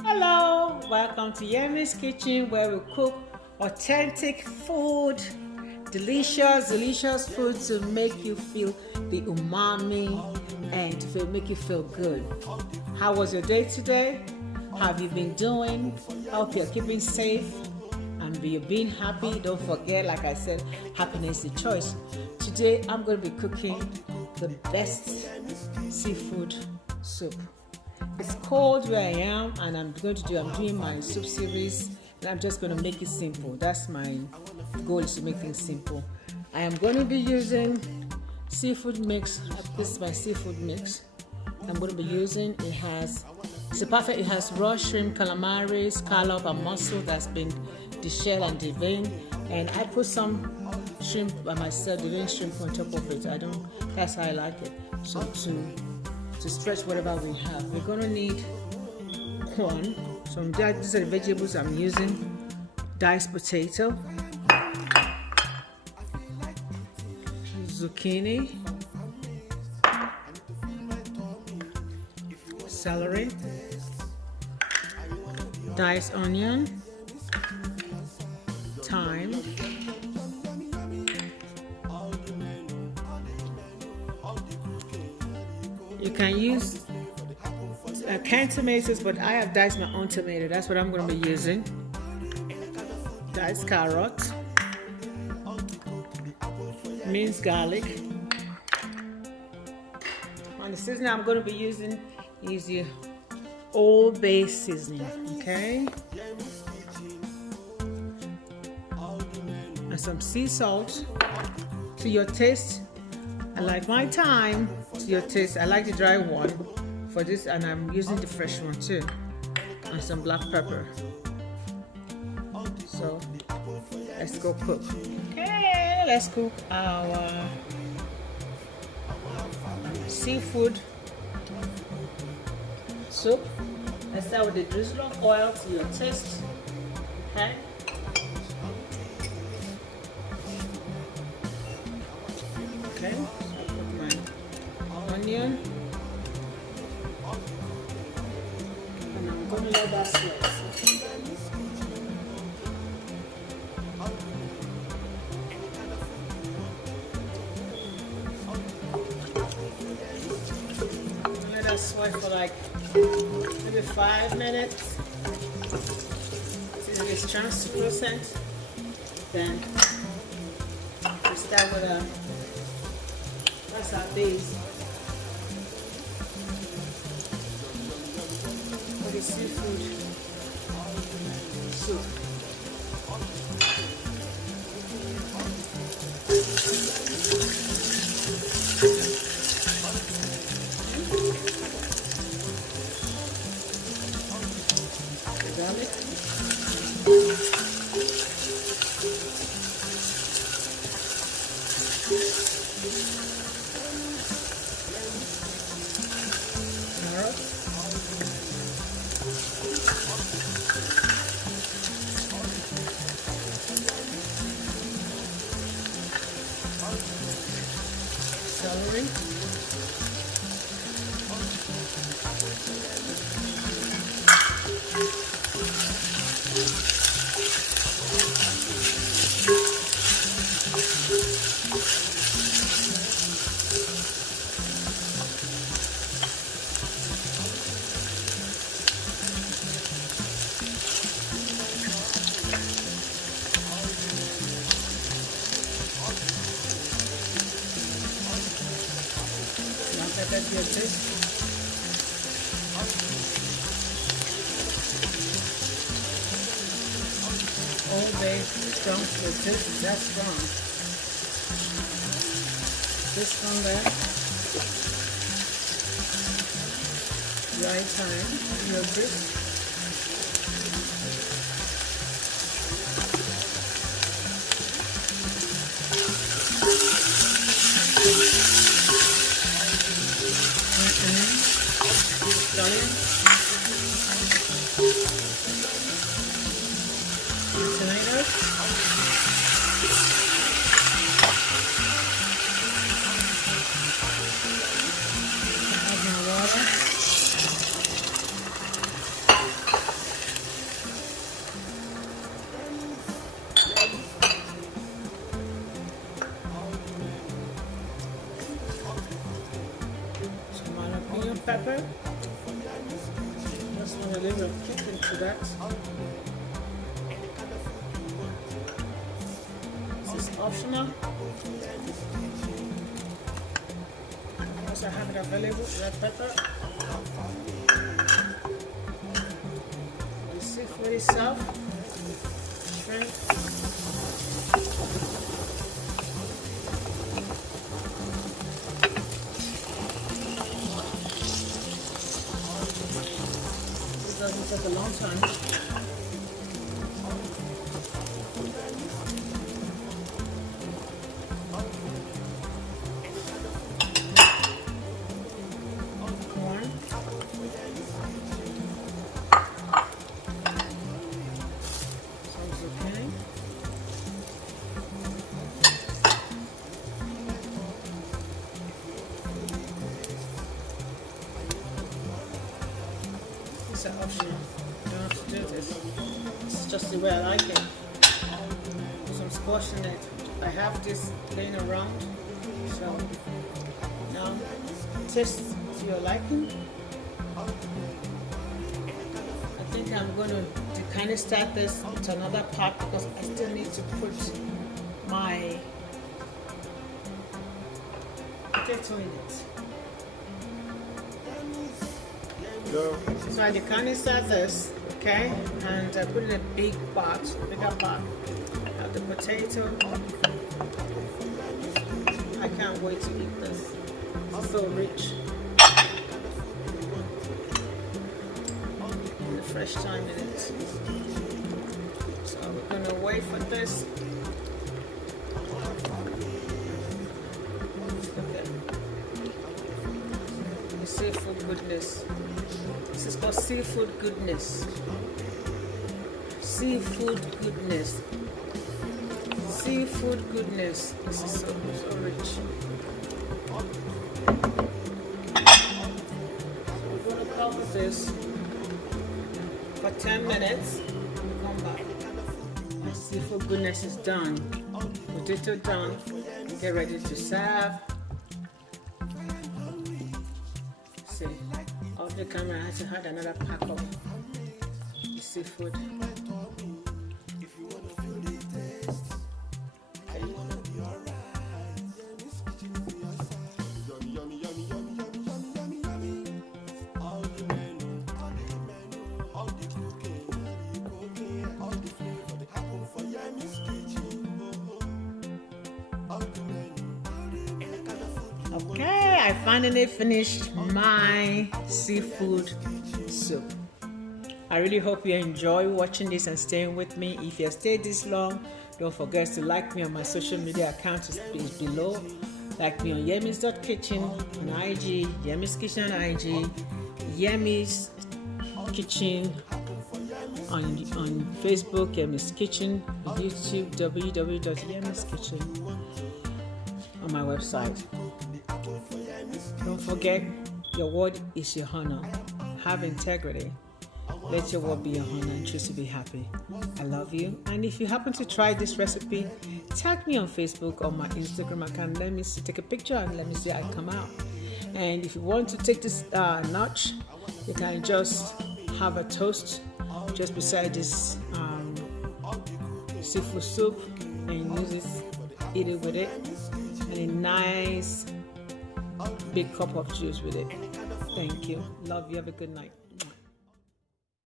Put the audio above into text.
Hello, welcome to Yemizkitchen, where we cook authentic food, delicious food to make you feel the umami and to make you feel good. How was your day today? How have you been doing? I hope you're keeping safe and you're being happy. Don't forget, like I said, happiness is the choice. Today I'm going to be cooking the best seafood soup. It's cold where I am, and I'm doing my soup series, and I'm just going to make it simple. That's my goal, is to make things simple. I am going to be using seafood mix. This is my seafood mix. I'm going to be using, it has raw shrimp, calamari, scallop, and mussel that's been deshelled and deveined, and I put some shrimp by myself, deveined shrimp on top of it. That's how I like it. So to stretch whatever we have, we're gonna need corn. So these are the vegetables I'm using: diced potato, zucchini, celery, diced onion, thyme, you can use canned tomatoes, but I have diced my own tomato. That's what I'm going to be using. Diced carrot, minced garlic. On the seasoning I'm going to be using is the Old Bay seasoning, okay? And some sea salt to your taste. I like my thyme to your taste. I like the dry one for this, and I'm using the fresh one too. And some black pepper. So let's go cook. Okay, let's cook our seafood soup. Let's start with the drizzle of oil to your taste. Okay. Okay. Onion, and I'm going to let that sweat. Let that sweat for like maybe 5 minutes. Till it's translucent. Then we start with that's our base. For the seafood soup. The garlic. Carrot. Celery. Pepper to your taste. Old Bay strong to your taste. That's strong. This one there. Dry thyme. Your taste. Onion, tomatoes, add my water, add a little chicken to that. This is optional. Also, I have it available, red pepper. The seafood itself, shrimp. This doesn't take a long time. It's an option. You don't have to do this. It's just the way I like it. So I'm squashing it. I have this laying around. So now taste to your liking. I think I'm going to kind of start this to another part because I still need to put my potato in it. So I kind of start this, okay, and I put in a bigger pot of the potato. I can't wait to eat this. It's so rich. And the fresh thyme in it. So we're gonna wait for this. Seafood goodness. This is called seafood goodness. Seafood goodness. Seafood goodness. This is so rich. So we're going to cover this for 10 minutes. We'll come back. My seafood goodness is done. Potato done. Get ready to serve. Off the camera, I had to have another pack of the seafood. Okay, I finally finished my seafood soup. I really hope you enjoy watching this and staying with me. If you have stayed this long, don't forget to like me on my social media account is below. Like me on Yemizkitchen on IG, Yemizkitchen on IG, Yemizkitchen on Facebook, Yemizkitchen, YouTube, www.yemizkitchen on my website. Don't forget, your word is your honor. Have integrity. Let your word be your honor and choose to be happy. I love you. And if you happen to try this recipe, tag me on Facebook or my Instagram account. Let me see, take a picture and let me see how it come out. And if you want to take this notch, you can just have a toast just beside this seafood soup and eat it with it. And a nice big cup of juice with it. Thank you. Love you. Have a good night.